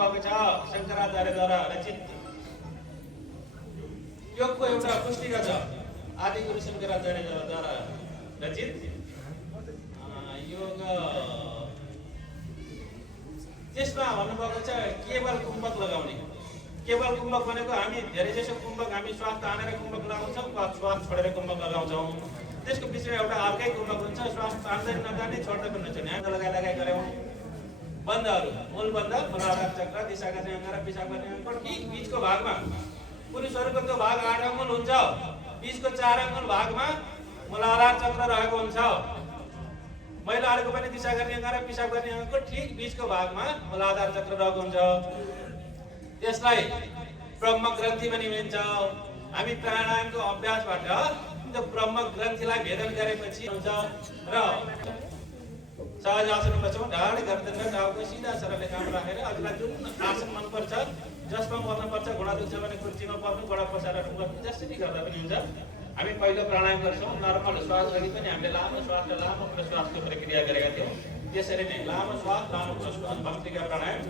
भएको छ शङ्कराचार्यद्वारा रचित योगको एउटा पुस्तिका छ आदिगुरु शङ्कराचार्यद्वारा रचित योग। त्यसमा भन्नुभएको छ केवल कुम्भक लगाउने। केवल कुम्भक भनेको हामी धेरै जसो कुम्भक हामी श्वास तानेर कुम्भक लगाउँछौँ वा श्वास छोडेर कुम्भक लगाउँछौँ। त्यसको बिचमा एउटा अर्कै कुम्भक हुन्छ, श्वास तान्दै नतान्दै छोड्दै पनि हुन्छ। ध्यान लगाइ गऱ्यौँ बन्धहरू, मूल बन्ध, मूलाधार चक्र, दिशा गर्ने अङ्ग र पिसाब गर्ने अङ्गको ठिक बिचको भागमा पुरुषहरूको त्यो भाग 8 अङ्गुल हुन्छ, बिचको 4 अङ्गुल भागमा मूलाधार चक्र रहेको हुन्छ। महिलाहरूको पनि दिशा गर्ने अङ्ग र पिसाब गर्ने अङ्गको ठिक बिचको भागमा मूलाधार चक्र रहेको हुन्छ। त्यसलाई ब्रह्म ग्रन्थि पनि भनिन्छ। हामी प्राणायामको अभ्यासबाट त्यो ब्रह्म ग्रन्थिलाई भेदन गरेपछि हुन्छ र सहज आसन बस्छौँ, ढाड गर्दन र टाउको सिधा सरल रेखामा राखेर अझलाई जुन आसन मनपर्छ जसमा बस्नुपर्छ, घुँडा दुख्छ भने कुर्सीमा बस्नु, घुँडा पसारेर बस्नु, जसरी गर्दा पनि हुन्छ। हामी पहिलो प्राणायाम गर्छौँ, नर्मल श्वास अघि पनि हामीले लामो श्वास र लामो प्रश्वासको प्रक्रिया गरेका थियौँ। त्यसरी नै लामो श्वास लामो प्रश्वास भस्त्रिका प्राणायाम